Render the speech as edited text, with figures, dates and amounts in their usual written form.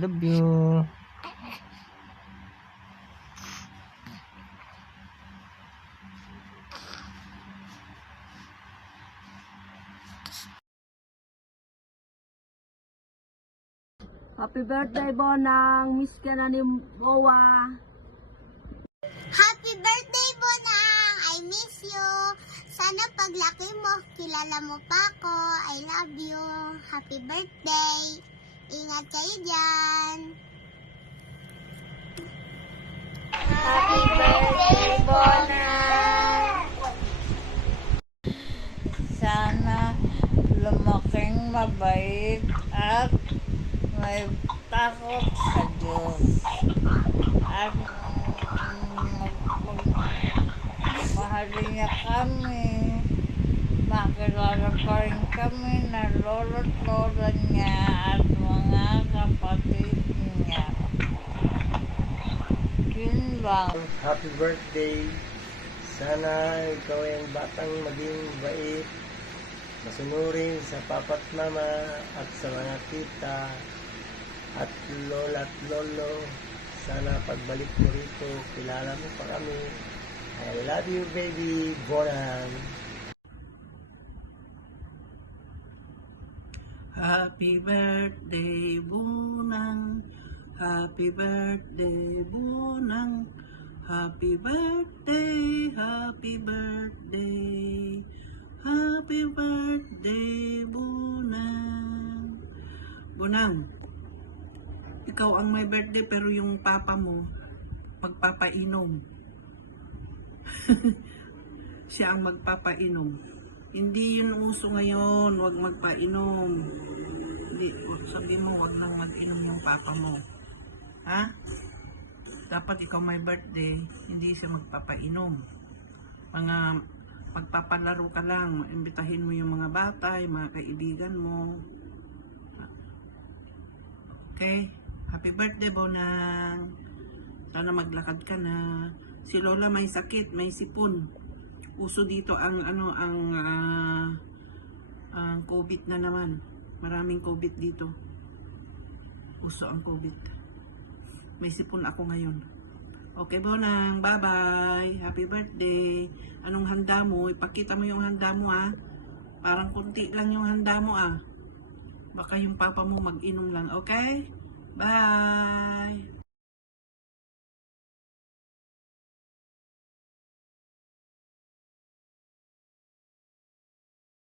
Love you. Happy birthday, Bonang. Miss ka na ni Bowa. Happy birthday, Bonang! I miss you. Sana paglaki mo, kilala mo pa ako. I love you. Happy birthday. Ingat kayo dyan. Happy birthday, Bonang! Sana lumaking mabait at may takot sa Diyos. At mahalin niya kami. Makilala pa rin kami na lolo't lola niya at mga kapatid niya. Yun lang. Happy birthday. Sana ikaw ay ang batang maging bait, masunurin sa papa't mama at sa mga tita at lola at lolo. Sana pagbalik mo rito, kilala mo pa kami. I love you, baby Bonang. Happy birthday, Bonang. Happy birthday, Bonang. Happy birthday, happy birthday. Happy birthday, Bonang. Bonang, ikaw ang may birthday pero yung papa mo magpapainom. Siya ang magpapainom. Hindi yun uso ngayon, wag magpainom. Hindi, sabi mo wag nang mag-inom yung papa mo. Ha? Dapat ikaw may birthday, hindi siya magpapainom. Mga magpapalaro ka lang, imbitahin mo yung mga bata, yung mga kaibigan mo. Okay? Happy birthday, Bonang. Sana maglakad ka na. Si Lola may sakit, may sipon. Uso dito ang COVID na naman. Maraming COVID dito. Uso ang COVID. May sipon ako ngayon. Okay, Bonang. Bye-bye. Happy birthday. Anong handa mo? Ipakita mo yung handa mo, ha? Parang kunti lang yung handa mo, ah. Baka yung papa mo mag-inom lang. Okay? Bye!